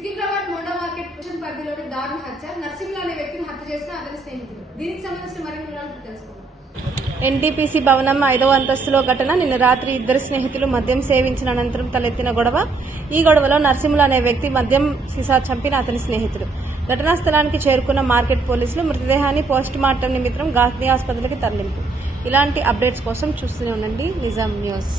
Secunderabad Monda market station పరిధిలోని దారుణ హత్య. నర్సింహులు అనే వ్యక్తిని హత్య చేసిన అతని స్నేహితుడు. దీనికి సంబంధించిన మరిన్ని వివరాలు తెలుసుకుందాం. ఎన్టీపీసీ భవనం 5వ అంతస్తులో ఘటన. నిన్న రాత్రి ఇద్దరు స్నేహితులు మద్యం సేవించిన అనంతరం తలెత్తిన గొడవ. ఈ గొడవలో నర్సింహులు అనే వ్యక్తి మద్యం సీసా చంపిన అతని స్నేహితుడు. ఘటనా స్థలానికి చేరుకున్న మార్కెట్ పోలీసులు మృతదేహాన్ని పోస్టుమార్టం నిమిత్తం గాంధీ ఆసుపత్రికి తరలింపు. ఇలాంటి అప్డేట్స్ కోసం చూస్తూనే ఉండండి నిజాం న్యూస్.